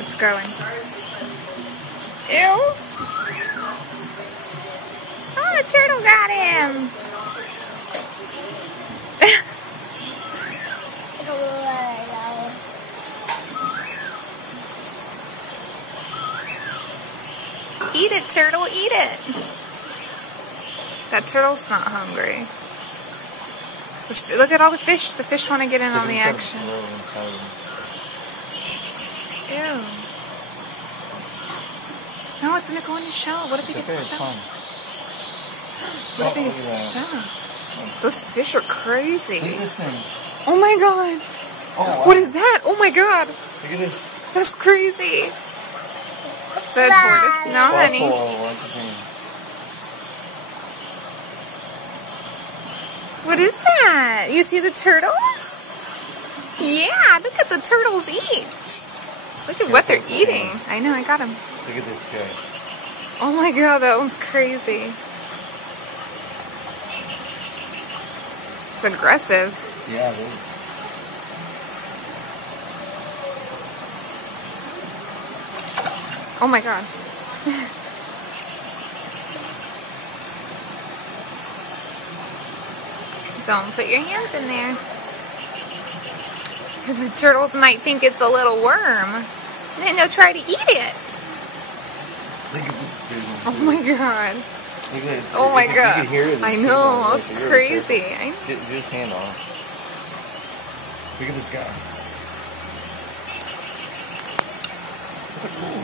It's going. Ew. Oh, the turtle got him. Eat it, turtle, eat it. That turtle's not hungry. Look at all the fish. The fish want to get in on the action. Ew. No, it's going to go in his shell. What if he gets stuck? What if he gets stuck? Those fish are crazy. Look at this thing. Oh my god. Oh, wow. What is that? Oh my god. Look at this. That's crazy. Is that a tortoise? No, honey. What is that? You see the turtles? Yeah, look at the turtles eat. Look at what they're eating. I know, I got him. Look at this guy. Oh my god, that one's crazy. It's aggressive. Yeah, it is. Oh my god. Don't put your hands in there. Because the turtles might think it's a little worm. And then they'll try to eat it. Look at this. Oh my god. Look at it. Oh my god. You can hear it. I know. It's crazy. Get his hand on. Look at this guy. That's a cool.